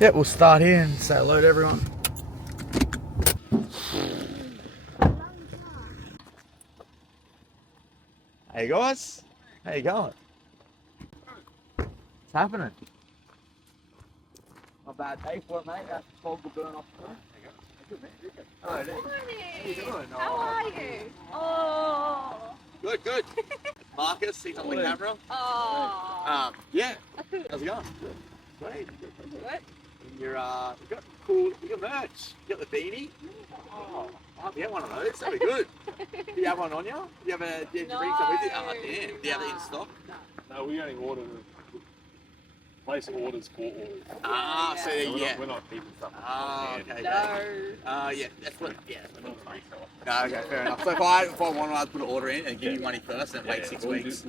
Yeah, we'll start here and say hello to everyone. Hey guys, how you going? What's happening? Not bad day for it, mate. That fog will burn off. There you go. Good, man. Good. Hello, dude. How you doing? How are you? Oh. Good, good. Marcus, he's on the camera. Oh. Yeah. How's it going? Great. What? And you've got cool, you got merch. You got the beanie. Oh, I'll have to get one of those. That'd be good. Do you have one on you? Do you have a? Did you bring some with you? Oh, damn. Do you have it in stock? No, we only order. Place orders for orders. Ah, so yeah. We're not keeping stuff. Ah, okay. No. Yeah, that's what. Yeah. No, okay, fair enough. So if I want to put an order in and give you money first, and wait 6 weeks.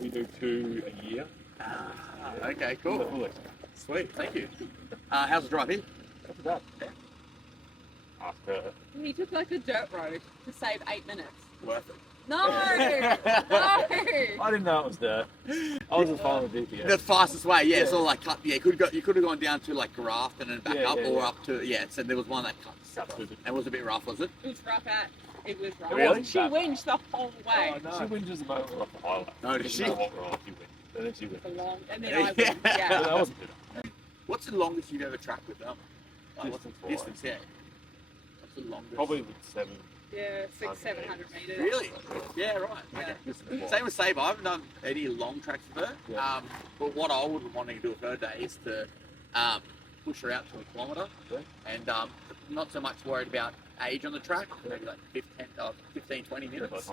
We do 2 a year. Ah, okay, cool. Sweet, thank you. How's the drive here? What's that? After. He took like a dirt road to save 8 minutes. Worth it. No! No! I didn't know it was dirt. I was just following the GPS. The fastest way, yeah. It's all like cut. Yeah, you could have gone down to like Grafton and back up, or yeah. up to So there was one that cut. And it was a bit rough, was it? It was rough It was rough. Really? She whinged the whole way. Oh, no. She whinges the moment we're off the highway. No, did she? Know what we're on, she whinges. And then she whinges. And then I went, Yeah, yeah. that wasn't good. What's the longest you've ever tracked with them? Like, what's the Distance, distance? Yeah. What's the longest? Probably 7. Yeah, 600-700 meters. Really? Yeah, right. Yeah. Okay. Same with Sabre. I haven't done any long tracks with her. Yeah. But what I would want to do with her day is to push her out to a kilometre, and not so much worried about age on the track. Maybe like 15, 20 minutes.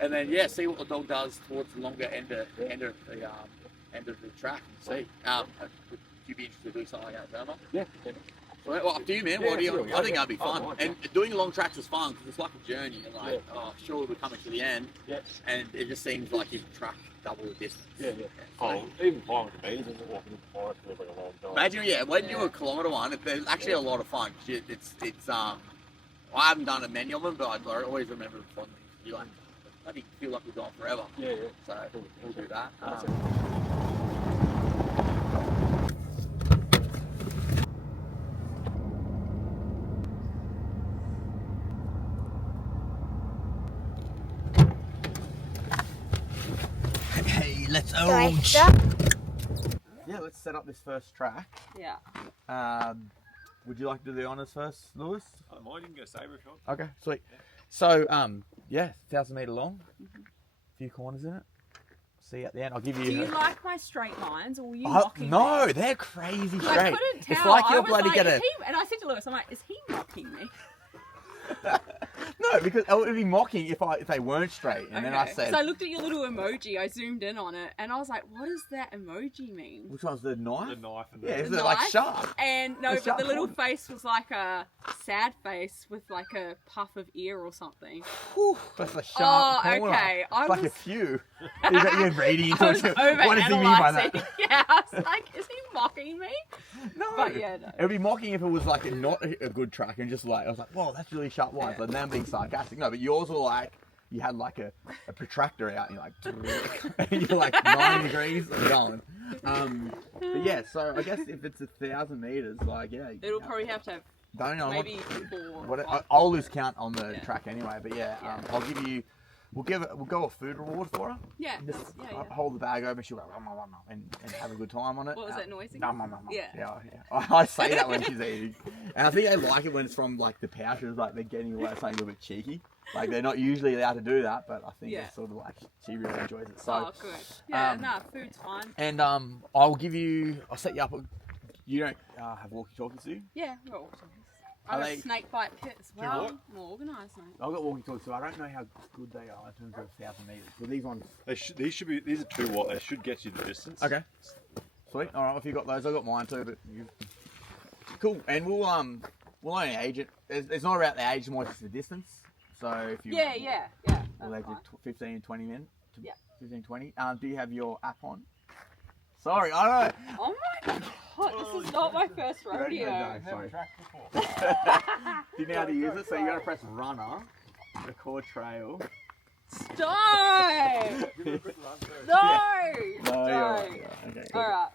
And then see what the dog does towards the longer end of the track and see. Would you be interested to do something like that, Burma? Yeah. Well, up to you, man. Yeah, What do you? sure, I think that'd be fun. Oh, and doing long tracks is fun because it's like a journey. And like, sure, we're coming to the end. Yeah. And it just seems like you track double the distance. Yeah. Even 500 metres isn't walking in the forest for like a long time. Imagine, when you do a kilometre one, it's actually a lot of fun. It's I haven't done many of them, but I always remember the fun. You like, I feel like we're going forever. Yeah. So we'll do that. Let's let's set up this first track. Yeah. Would you like to do the honours first, Lewis? I might even go Sabre shot. Okay, sweet. So 1,000 metre long, a few corners in it. See you at the end. I'll give you. Do you like my straight lines, or were you mocking No, me? they're crazy straight. I couldn't tell. It's like you're I was bloody like, gonna. and I said to Lewis, I'm like, is he mocking me? No, because it would be mocking if they weren't straight. And then I said. So I looked at your little emoji. I zoomed in on it, and I was like, what does that emoji mean? Which one's the knife? The knife and Yeah, the is it like sharp? And no, It's but the sharp little one. face was like a sad face with like a puff of ear or something. Whew, that's a sharp corner. Okay. It's like a few. You're reading into I was it. What does he mean by that? Yeah, I was like, is he mocking me? No. But yeah, no. It would be mocking if it was like not a good track and just like, I was like, whoa, that's really sharp lines. Yeah. And then being sarcastic. No, but yours were like, you had like a protractor out and you're like, and you're like 9 degrees and going. But yeah, so I guess if it's 1,000 meters, like, yeah. It'll probably have to have don't know maybe what, 4. I'll lose count on the Yeah. track anyway, but I'll give you, we'll go a food reward for her. Yeah. Just Yeah. hold the bag open, she'll go and have a good time on it. What was that noise again? Nom, nom, nom, nom. Yeah. I say that when she's eating. And I think they like it when it's from like the pouches, like they're getting away with something a little bit cheeky. Like they're not usually allowed to do that, but I think it's sort of like she really enjoys it. So, oh, good. Yeah, food's fine. And I'll set you up. You don't have walkie-talkies, do you? Yeah, we're all I have a snake bite pit as well. More organised, mate. I've got walkie-talkies, so I don't know how good they are in terms of 1,000 meters. But these ones, these are 2 watt. They should get you the distance. okay. Sweet. All right, if you got those, I got mine too. But cool. And we'll only age it. It's not about the age, more just the distance. So if you Yeah. we'll age it 15, 20 minutes. Yeah. 15, 20. Do you have your app on? Sorry, I don't know. Oh my god, this is not my first rodeo. No, sorry. Do you know how to use it? So you got to press runner, record trail. Stop! No! No, you're right. Okay. Alright.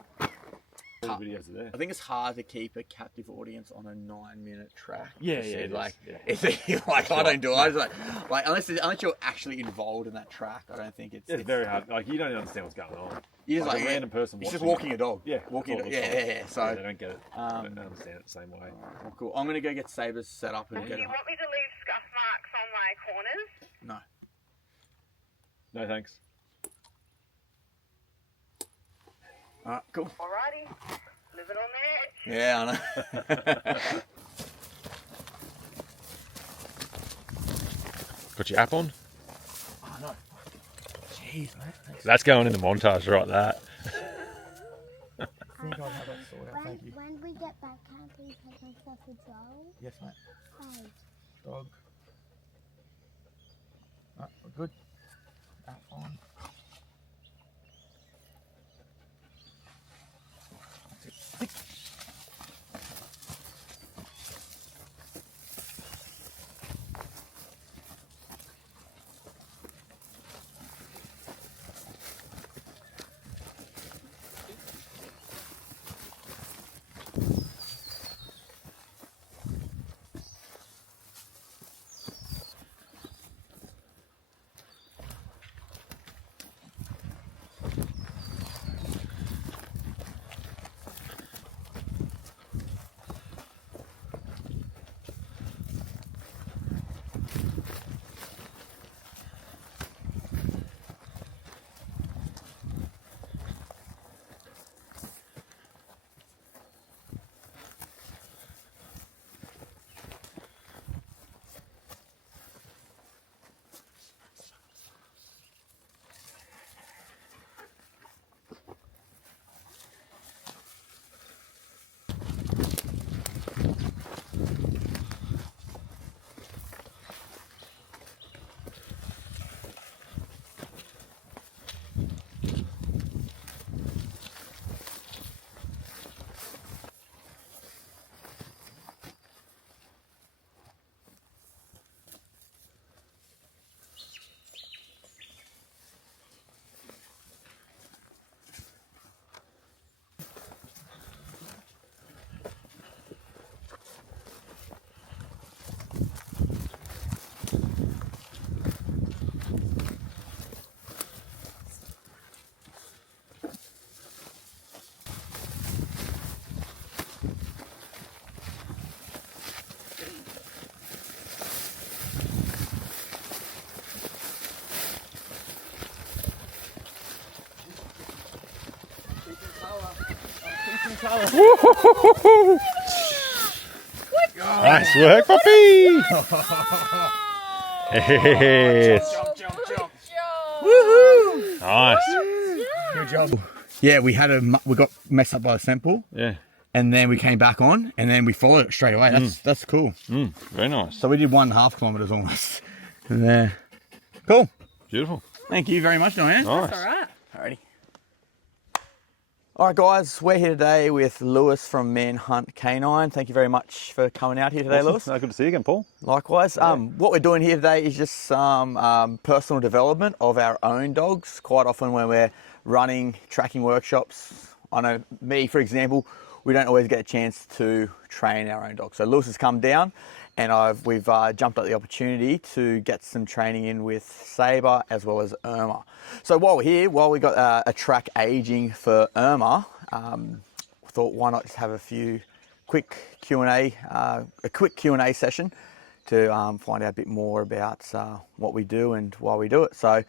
All the videos are there. I think it's hard to keep a captive audience on a 9-minute track. Yeah, Just yeah, said, it like, is. if like I don't do it. I just like unless you're actually involved in that track, I don't think it's Very hard. Like, you don't understand what's going on. You're just a random person. It's just watching walking a dog. Yeah, walking. that's all Yeah, it yeah, looks yeah. like. So they don't get it. They don't understand it the same way. well, cool. I'm gonna go get Sabres set up and Do get you it. want me to leave scuff marks on my corners? No. No thanks. Alright, cool. Alrighty. Living on the edge. Yeah, I know. Got your app on? Oh no. Jeez, mate. Thanks. That's going in the montage, right? That. I think I'll have that sorted out. Thank you. When we get back, can't we take my stuff as well? Yes, mate. Hey. Dog. Alright, we're good. App on. Nice work, puppy! Yes. Jump. Woohoo! Nice. Good job. Yeah, we got messed up by the scent ball, Yeah. and then we came back on, and then we followed it straight away. That's cool. Very nice. So we did 1.5 kilometers almost. And there. Cool. Beautiful. Thank you very much, Diane. Nice. All right. Alrighty. All right, guys, we're here today with Lewis from Manhunt Canine. Thank you very much for coming out here today, Lewis. No, good to see you again, Paul. Likewise. What we're doing here today is just some personal development of our own dogs. Quite often when we're running tracking workshops, I know me, for example, we don't always get a chance to train our own dogs. So Lewis has come down and we've jumped at the opportunity to get some training in with Sabre as well as Irma. So while we're here, while we got a track aging for Irma, I thought why not just have a quick Q&A session to find out a bit more about what we do and why we do it. So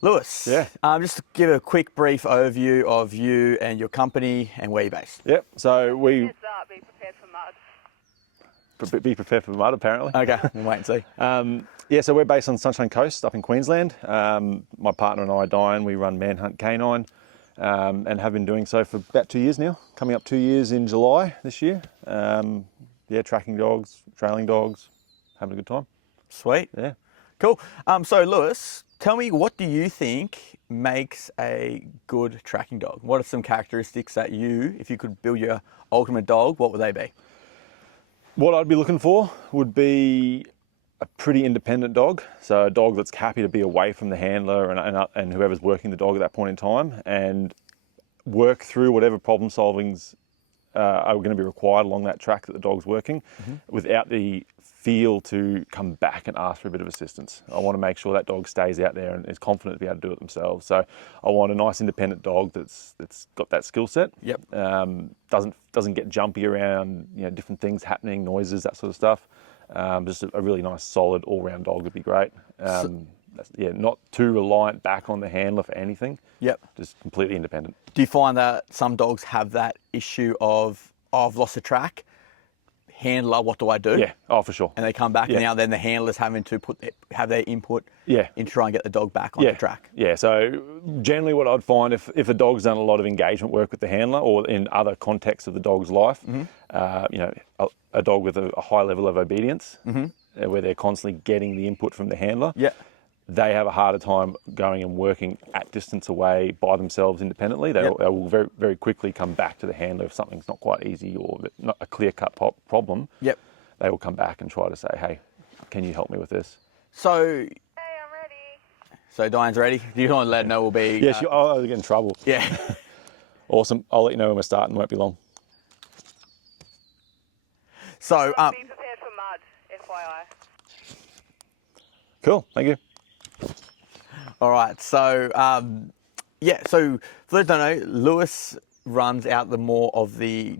Lewis, just to give a quick brief overview of you and your company and where you're based. Yep. So we Heads up, be prepared for mud. be prepared for mud, apparently. Okay, we'll wait and see. Yeah, so we're based on Sunshine Coast up in Queensland. My partner and I, Diane, we run Manhunt Canine and have been doing so for about 2 years now, coming up 2 years in July this year. Tracking dogs, trailing dogs, having a good time. Sweet. Yeah. Cool. So Lewis, tell me, what do you think makes a good tracking dog? What are some characteristics that if you could build your ultimate dog, what would they be? What I'd be looking for would be a pretty independent dog. So a dog that's happy to be away from the handler and whoever's working the dog at that point in time. And work through whatever problem solvings are going to be required along that track that the dog's working without the feel to come back and ask for a bit of assistance. I want to make sure that dog stays out there and is confident to be able to do it themselves. So I want a nice independent dog that's got that skill set. Yep. Doesn't get jumpy around, different things happening, noises, that sort of stuff. Just a really nice, solid, all-round dog would be great. Not too reliant back on the handler for anything. Yep. Just completely independent. Do you find that some dogs have that issue of, I've lost the track, handler, what do I do? Yeah, oh, for sure. And they come back and now then the handler's having to have their input in to try and get the dog back on the track. Yeah, so generally what I'd find if the dog's done a lot of engagement work with the handler or in other contexts of the dog's life, a dog with a high level of obedience, where they're constantly getting the input from the handler, they have a harder time going and working at distance away by themselves independently. They will very, very quickly come back to the handler if something's not quite easy or not a clear-cut problem. Yep. They will come back and try to say, hey, can you help me with this? So, Hey, I'm ready. So Diane's ready? You want to let her know we'll be... Yeah, I'll get in trouble. Yeah. Awesome. I'll let you know when we're starting. Won't be long. So, Be prepared for mud, FYI. Cool. Thank you. all right. So, so for those who don't know, Lewis runs out the more of the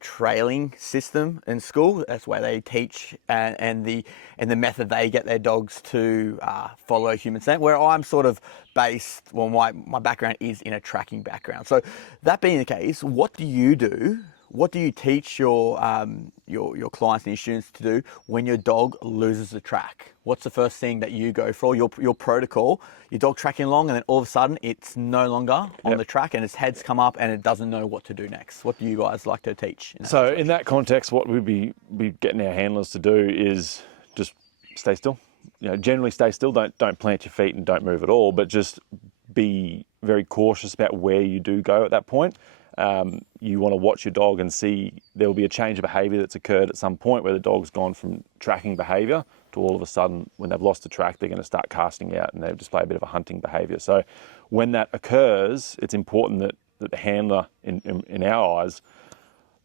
trailing system in school. That's where they teach and the method they get their dogs to follow human scent. Where I'm sort of based, well, my background is in a tracking background. So that being the case, what do you do? What do you teach your clients and your students to do when your dog loses the track? What's the first thing that you go for? Your protocol, your dog tracking along, and then all of a sudden it's no longer on the track and its head's come up and it doesn't know what to do next. What do you guys like to teach? In that context, what we'd be getting our handlers to do is just stay still. Generally stay still. Don't plant your feet and don't move at all, but just be very cautious about where you do go at that point. You want to watch your dog and see there will be a change of behaviour that's occurred at some point where the dog's gone from tracking behaviour to all of a sudden when they've lost the track they're going to start casting out and they display a bit of a hunting behaviour. So when that occurs, it's important that the handler in our eyes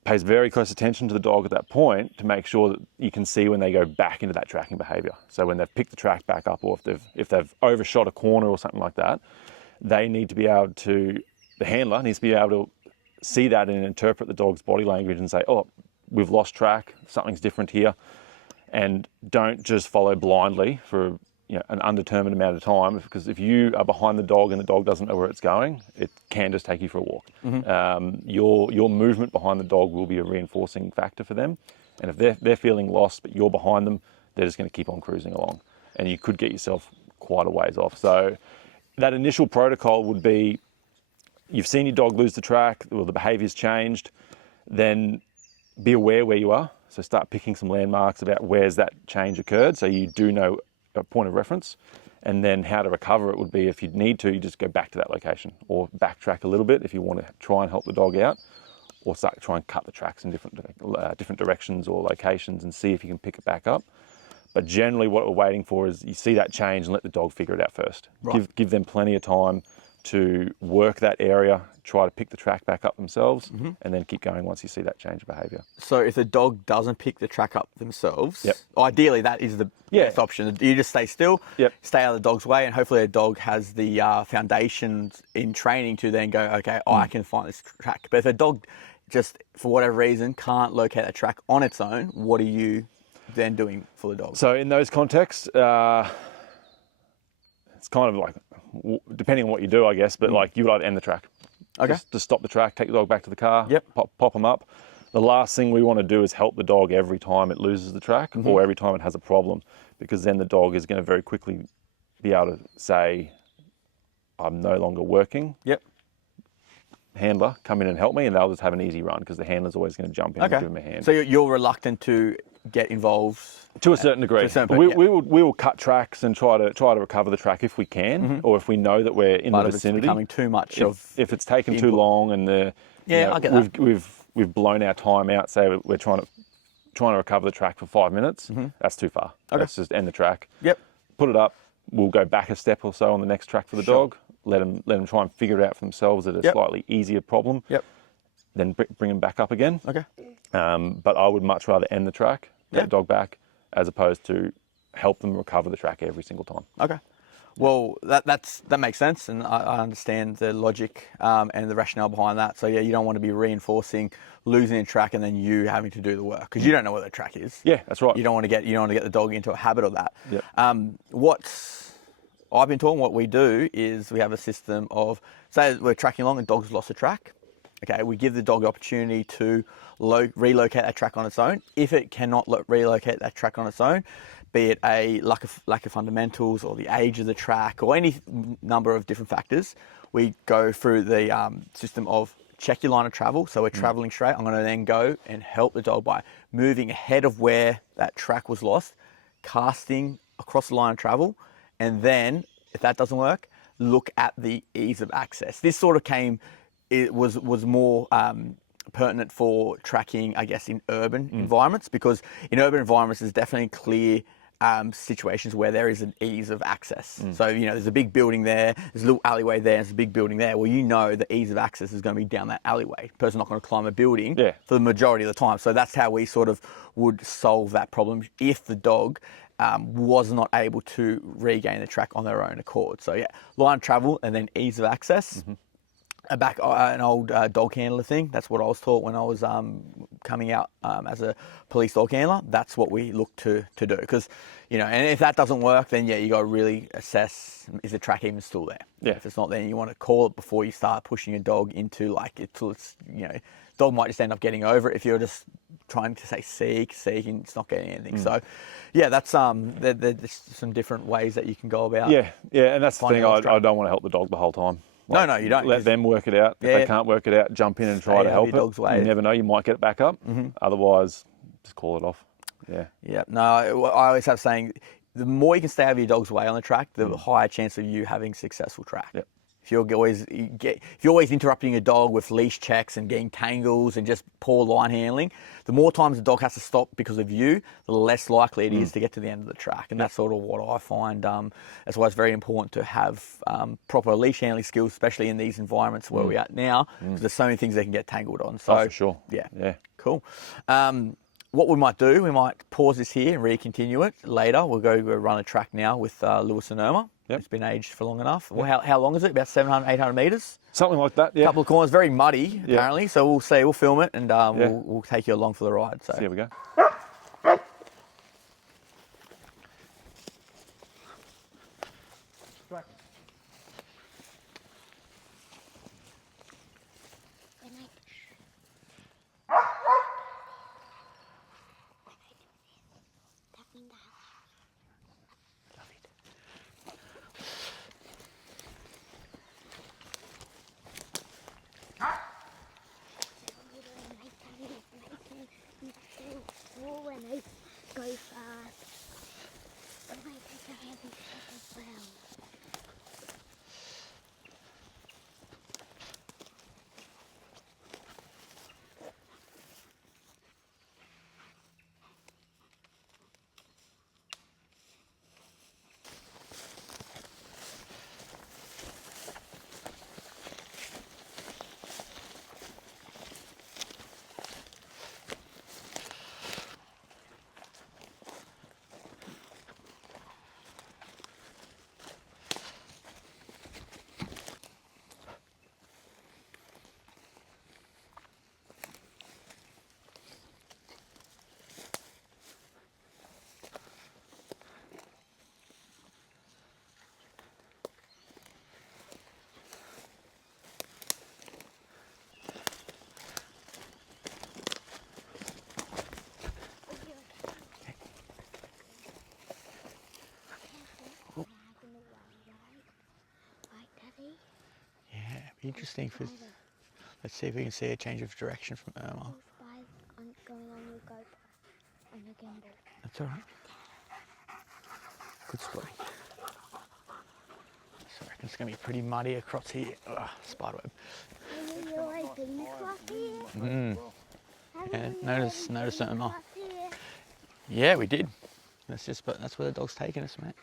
pays very close attention to the dog at that point to make sure that you can see when they go back into that tracking behaviour. So when they've picked the track back up or if they've overshot a corner or something like that, they need to be able to, the handler needs to be able to see that and interpret the dog's body language and say, oh, we've lost track, something's different here. And don't just follow blindly for an undetermined amount of time, because if you are behind the dog and the dog doesn't know where it's going, it can just take you for a walk. Your movement behind the dog will be a reinforcing factor for them. And if they're feeling lost but you're behind them, they're just going to keep on cruising along. And you could get yourself quite a ways off. So that initial protocol would be, you've seen your dog lose the track, or the behaviour's changed, then be aware where you are. So start picking some landmarks about where's that change occurred, so you do know a point of reference. And then how to recover it would be, if you need to, you just go back to that location or backtrack a little bit if you want to try and help the dog out, or try and cut the tracks in different directions or locations and see if you can pick it back up. But generally what we're waiting for is you see that change and let the dog figure it out first. Right. Give them plenty of time to work that area, try to pick the track back up themselves, and then keep going once you see that change of behaviour. So if the dog doesn't pick the track up themselves, ideally that is the best option. You just stay still, stay out of the dog's way, and hopefully the dog has the foundations in training to then go, okay, I can find this track. But if a dog just, for whatever reason, can't locate a track on its own, what are you then doing for the dog? So in those contexts, it's kind of like, depending on what you do, I guess, but like you would either end the track. Okay. Just stop the track, take the dog back to the car, pop them up. The last thing we want to do is help the dog every time it loses the track or every time it has a problem, because then the dog is going to very quickly be able to say, I'm no longer working. Handler, come in and help me, and they'll just have an easy run because the handler's always going to jump in and give them a hand. So you're reluctant to get involved to a certain degree. We will cut tracks and try to recover the track if we can, or if we know that we're in the vicinity. It's becoming too much if it's taken too long and I get that. We've blown our time out. Say we're trying to recover the track for 5 minutes. That's too far. Let's just end the track. Put it up. We'll go back a step or so on the next track for the dog. let them try and figure it out for themselves at a Yep. slightly easier problem. Yep. Then bring them back up again. Okay. But I would much rather end the track, get Yeah. the dog back, as opposed to help them recover the track every single time. Okay. Well, that makes sense, and I understand the logic and the rationale behind that. So yeah, you don't want to be reinforcing losing a track and then you having to do the work because you don't know what the track is. Yeah, that's right. You don't want to get the dog into a habit of that. Yep. What I've been talking, what we do is we have a system of, say we're tracking along and dog's lost a track. Okay, we give the dog the opportunity to relocate that track on its own. If it cannot relocate that track on its own, be it a lack of fundamentals or the age of the track or any number of different factors, we go through the system of check your line of travel. So we're traveling straight. I'm going to then go and help the dog by moving ahead of where that track was lost, casting across the line of travel, and then if that doesn't work, look at the ease of access. This sort of was more pertinent for tracking, I guess, in urban environments, because in urban environments there's definitely clear situations where there is an ease of access. So, there's a big building there, there's a little alleyway there, there's a big building there. Well, the ease of access is going to be down that alleyway. The person's not going to climb a building for the majority of the time. So that's how we sort of would solve that problem if the dog was not able to regain the track on their own accord. So yeah, line of travel and then ease of access. An old dog handler thing. That's what I was taught when I was coming out as a police dog handler. That's what we look to do, because and if that doesn't work, then you got to really assess, is the track even still there? Yeah. If it's not, then you want to call it before you start pushing a dog into till it's dog might just end up getting over it if you're just trying to say seek and it's not getting anything. So yeah, that's there's some different ways that you can go about. Yeah, and that's the thing. I don't want to help the dog the whole time. No, you don't. Let them work it out. If they can't work it out, jump in and try to help it. Dog's way. You never know, you might get it back up. Otherwise, just call it off. Yeah. Yeah. No, I always have saying, the more you can stay out of your dog's way on the track, the higher chance of you having successful track. Yep. If you're always interrupting a dog with leash checks and getting tangles and just poor line handling, the more times the dog has to stop because of you, the less likely it is to get to the end of the track. And that's sort of what I find. That's why it's very important to have proper leash handling skills, especially in these environments where we're at now, because there's so many things they can get tangled on. So Oh, for sure. Yeah. Cool. What we might do, we might pause this here and re-continue it later. We'll go run a track now with Lewis and Irma. Yep. It's been aged for long enough. Well, how long is it? About 700, 800 metres? Something like that, yeah. A couple of corners, very muddy apparently. So we'll see, we'll film it and we'll take you along for the ride. So See how we go. When I go fast, I might take a heavy step as well. yeah, be interesting for. Let's see if we can see a change of direction from Irma. Going on your GoPro on the gimbal. That's all right. Good spotting. So I reckon it's going to be pretty muddy across here. Ugh, spiderweb. Have you always been across here? Yeah, notice Irma. Yeah, we did. That's where the dog's taking us, mate.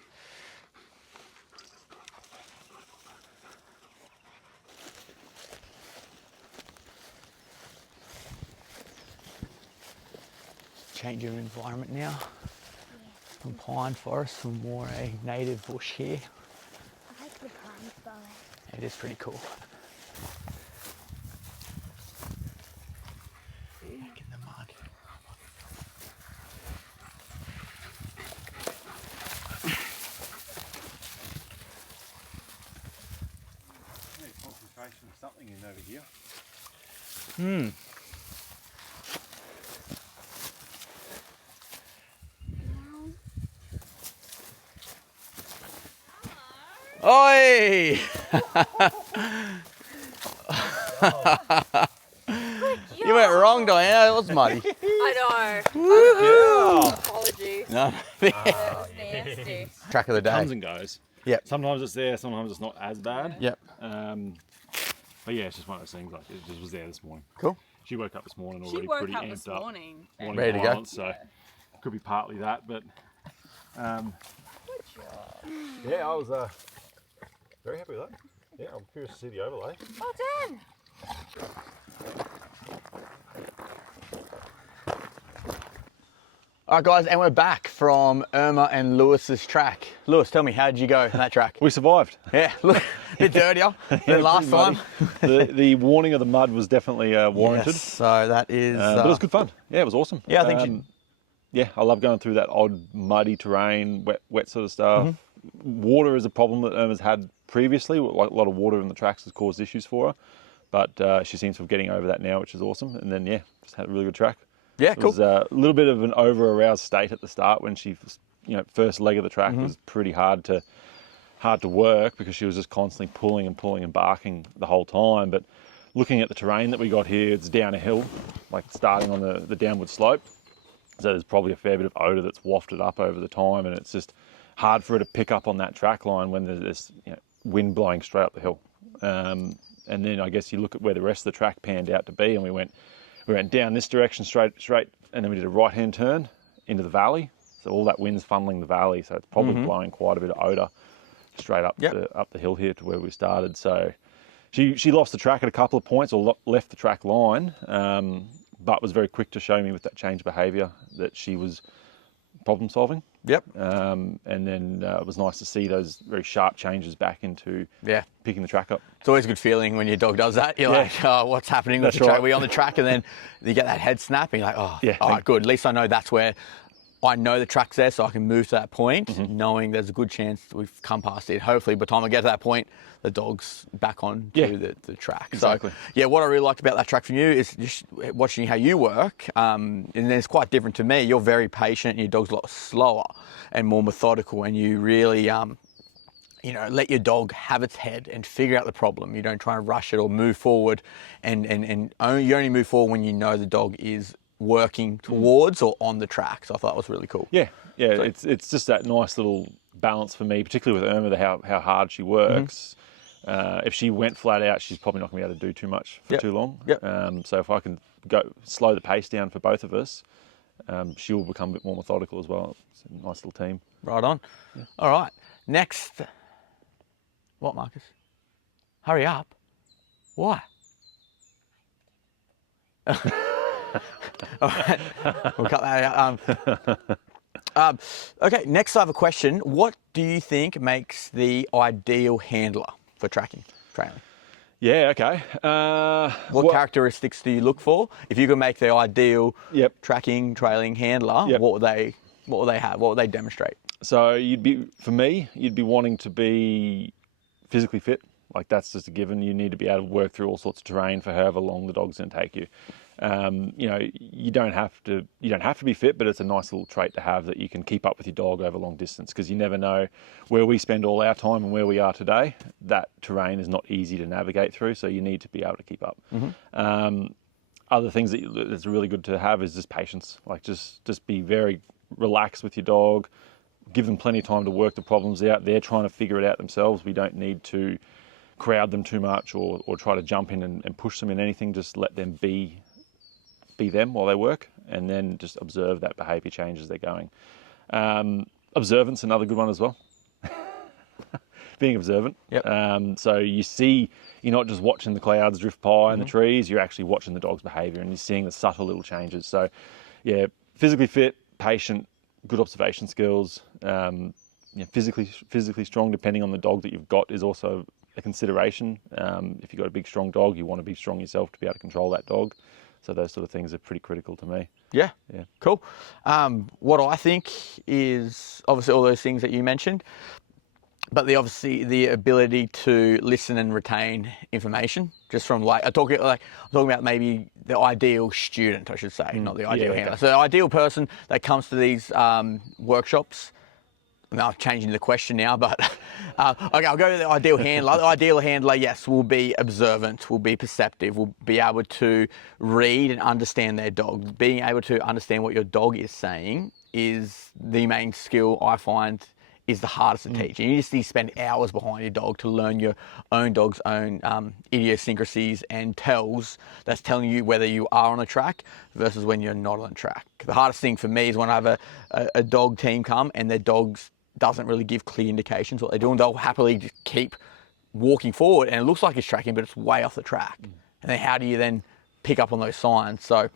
change of environment now. From pine forest, from more a native bush here. I like the pine forest. It is pretty cool. Back in the mud. Concentration of something in over here. Oi! You went wrong, Diana. It was muddy. I know. Apologies. No. That was nasty. Track of the day. Comes and goes. Yep. Sometimes it's there, sometimes it's not as bad. Yep. But yeah, it's just one of those things. Like it just was there this morning. Cool. She woke up this morning She already woke pretty up amped this up. morning. Ready to go. violence, so could be partly that, but yeah, I was very happy with that. Yeah, I'm curious to see the overlay. Well done. All right, guys, and we're back from Irma and Lewis's track. Lewis, tell me, how did you go in that track? We survived. Yeah, look, a bit dirtier than last time. The warning of the mud was definitely warranted. Yes, so that is... But it was good fun. Yeah, it was awesome. Yeah, I think yeah, I love going through that odd muddy terrain, wet sort of stuff. Water is a problem that Irma's had previously. Like a lot of water in the tracks has caused issues for her, but she seems to be getting over that now, which is awesome. And then yeah, just had a really good track. Yeah, It cool. was a little bit of an over-aroused state at the start when she, first leg of the track was pretty hard to work because she was just constantly pulling and barking the whole time. But looking at the terrain that we got here, it's down a hill, like starting on the downward slope. So there's probably a fair bit of odour that's wafted up over the time, and it's just hard for her to pick up on that track line when there's this wind blowing straight up the hill. And then I guess you look at where the rest of the track panned out to be, and we went down this direction straight, and then we did a right-hand turn into the valley. So all that wind's funneling the valley, so it's probably blowing quite a bit of odour straight up the hill here to where we started. So she lost the track at a couple of points, or left the track line, but was very quick to show me with that change of behaviour that she was problem solving. Yep. And then it was nice to see those very sharp changes back into picking the track up. It's always a good feeling when your dog does that. You're like, oh, what's happening with the track? We're on the track, and then you get that head snap, and you're like, oh, all right, good. At least I know that's where I know the track's there, so I can move to that point, knowing there's a good chance we've come past it. Hopefully, by the time I get to that point, the dog's back on to the track. Exactly. So, yeah, what I really liked about that track from you is just watching how you work, and it's quite different to me. You're very patient, and your dog's a lot slower and more methodical, and you really, let your dog have its head and figure out the problem. You don't try and rush it or move forward, and you only move forward when you know the dog is working towards or on the track. So I thought it was really cool. Yeah, So, it's just that nice little balance for me, particularly with Irma, how hard she works. If she went flat out, she's probably not going to be able to do too much for too long. So if I can slow the pace down for both of us, she'll become a bit more methodical as well. It's a nice little team. Right on. Yeah. All right. Next. What, Marcus? Hurry up. Why? All right. We'll cut that out. Okay, next I have a question. What do you think makes the ideal handler for trailing? Yeah, okay. What characteristics do you look for? If you could make the ideal trailing handler, what would they have? What would they demonstrate? So you'd be wanting to be physically fit. Like that's just a given. You need to be able to work through all sorts of terrain for however long the dog's going to take you. You don't have to be fit, but it's a nice little trait to have that you can keep up with your dog over long distance, because you never know where we spend all our time and where we are today. That terrain is not easy to navigate through, so you need to be able to keep up. Other things that's really good to have is just patience. Like just be very relaxed with your dog. Give them plenty of time to work the problems out. They're trying to figure it out themselves. We don't need to crowd them too much or try to jump in and push them in anything. Just let them be them while they work, and then just observe that behaviour change as they're going. Observance, another good one as well. Being observant. So you're not just watching the clouds drift by and the trees, you're actually watching the dog's behaviour, and you're seeing the subtle little changes. So yeah, physically fit, patient, good observation skills, physically strong, depending on the dog that you've got, is also a consideration. If you've got a big, strong dog, you want to be strong yourself to be able to control that dog. So those sort of things are pretty critical to me. Yeah. Yeah. Cool. What I think is obviously all those things that you mentioned, but obviously the ability to listen and retain information, just from I'm talking about maybe the ideal student, I should say, not the ideal handler. So the ideal person that comes to these workshops. Now I'm changing the question now, but okay, I'll go to the ideal handler. The ideal handler, yes, will be observant, will be perceptive, will be able to read and understand their dog. Being able to understand what your dog is saying is the main skill I find is the hardest to teach. And you just need to spend hours behind your dog to learn your own dog's own idiosyncrasies and tells that's telling you whether you are on a track versus when you're not on a track. The hardest thing for me is when I have a dog team come and their dogs doesn't really give clear indications what they're doing. They'll happily just keep walking forward and it looks like it's tracking, but it's way off the track. And then how do you then pick up on those signs? So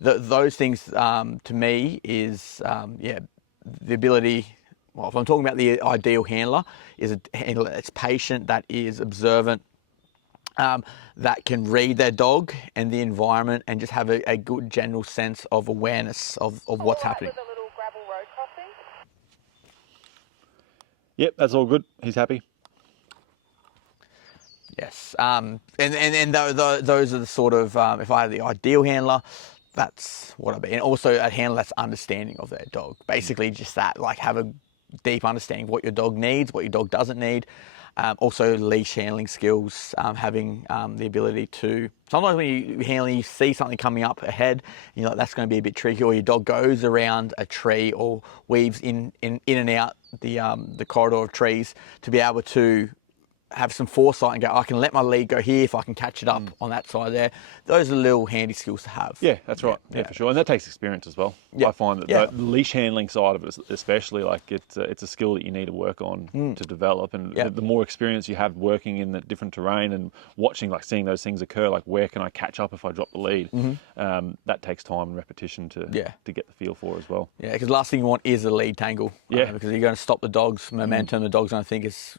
those things to me is, the ability. Well, if I'm talking about the ideal handler, is a handler that's patient, that is observant, that can read their dog and the environment and just have a good general sense of awareness of what's happening. With a little gravel road crossing. Yep, that's all good. He's happy. Yes, and those are the sort of, if I had the ideal handler, that's what I'd be. And also a handler that's understanding of their dog. Basically just that, have a deep understanding of what your dog needs, what your dog doesn't need. Also leash handling skills, having the ability to, sometimes when you handle, you see something coming up ahead, and you're like, that's going to be a bit tricky, or your dog goes around a tree or weaves in and out the corridor of trees, to be able to have some foresight and go, I can let my lead go here if I can catch it up on that side there. Those are little handy skills to have. Yeah, that's right. Yeah, for sure. And that takes experience as well. Yeah. I find that the leash handling side of it, especially, it's a skill that you need to work on to develop. And the more experience you have working in the different terrain and watching, seeing those things occur, where can I catch up if I drop the lead? That takes time and repetition to get the feel for as well. Yeah, because the last thing you want is a lead tangle. Yeah. Because you're going to stop the dog's momentum. The dog's going to think it's,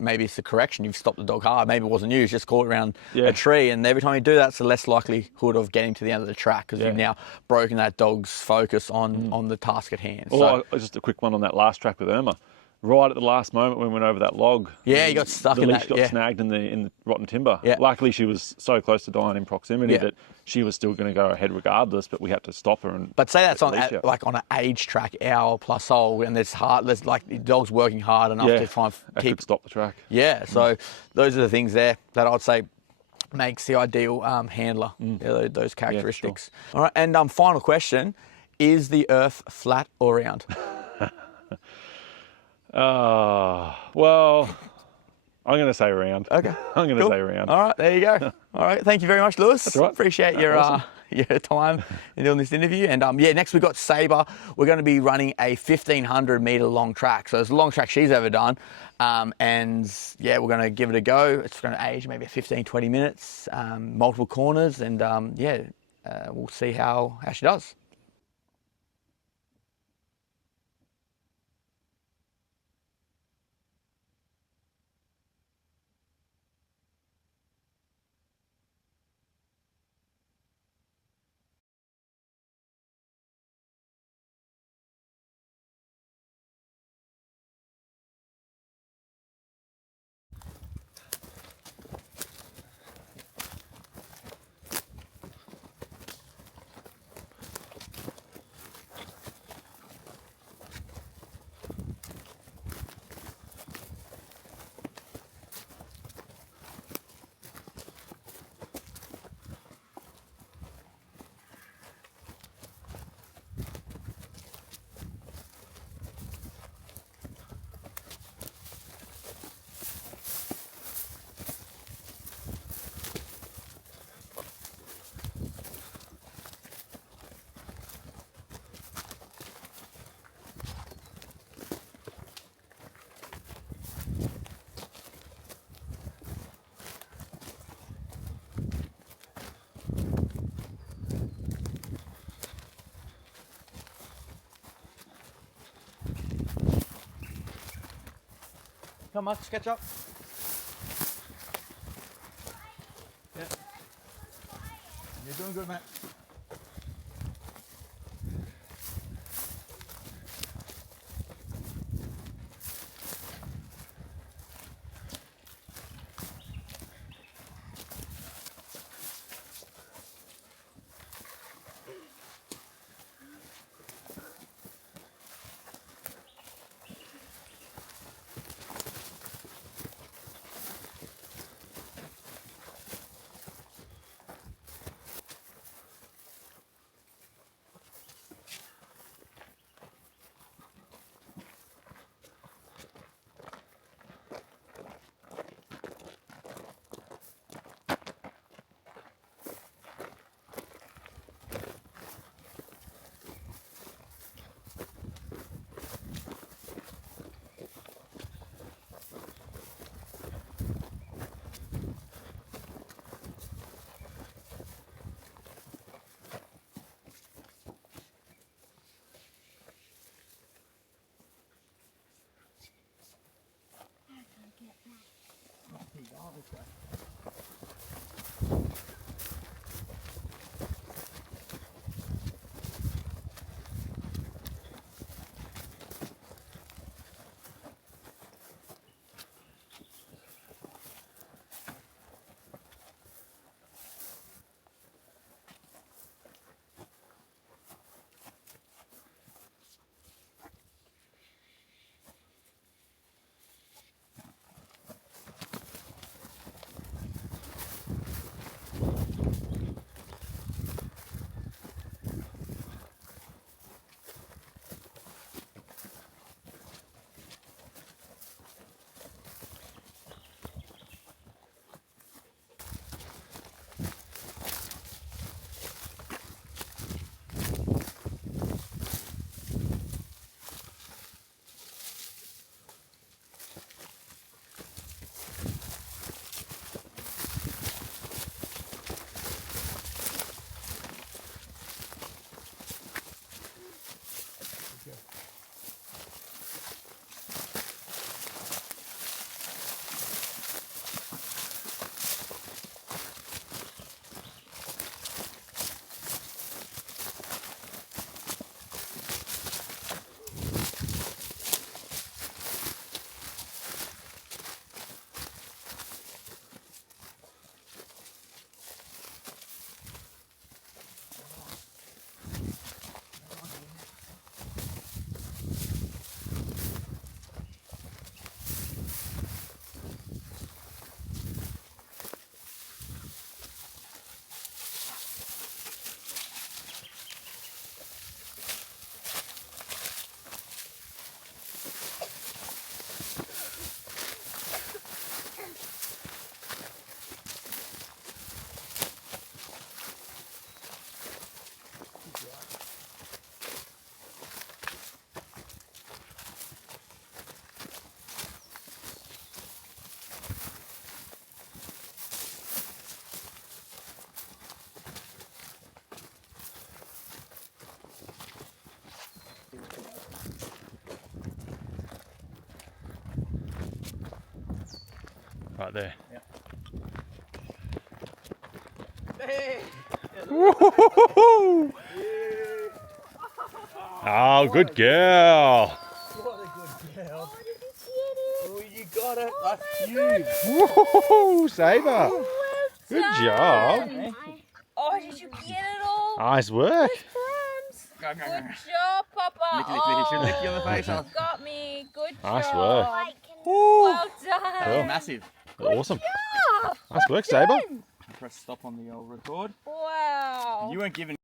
maybe it's the correction. You've stopped the dog hard. Maybe it wasn't you. It's just caught around a tree. And every time you do that, it's the less likelihood of getting to the end of the track, because you've now broken that dog's focus on the task at hand. Well, just a quick one on that last track with Irma. Right at the last moment when we went over that log, you got stuck in that. The leash got snagged in the rotten timber. Yeah. Luckily, she was so close to dying in proximity that she was still going to go ahead regardless. But we had to stop her. But say that's on an age track, hour plus old, and there's the dog's working hard enough to try and could stop the track. Yeah. So those are the things there that I'd say makes the ideal handler. Those characteristics. Yeah, sure. All right. And final question: is the Earth flat or round? Well, I'm going to say round. Okay. I'm going to say round. All right, there you go. All right, thank you very much, Lewis. That's right. Appreciate your time in doing this interview. And next we've got Sabre. We're going to be running a 1,500 metre long track. So it's the long track she's ever done. And we're going to give it a go. It's going to age maybe 15, 20 minutes, multiple corners, and we'll see how she does. Come, Marcus, catch up. Yeah. You're doing good, mate. Right there. Yep. Woo-hoo-hoo-hoo! Oh, good girl. What a good girl. Oh, did you get it? Oh, you got it. That's huge. Woo-hoo-hoo! Saber. Good job. Okay. Oh, did you get it all? Nice work. Crumbs. Go, go, Good go. job, Papa. Lick, lick, lick. He should lick you on the face. You got me. Good Nice job. work. Well That done. was massive. Awesome. Job. Nice work, Saber. Press stop on the old record. Wow. You weren't given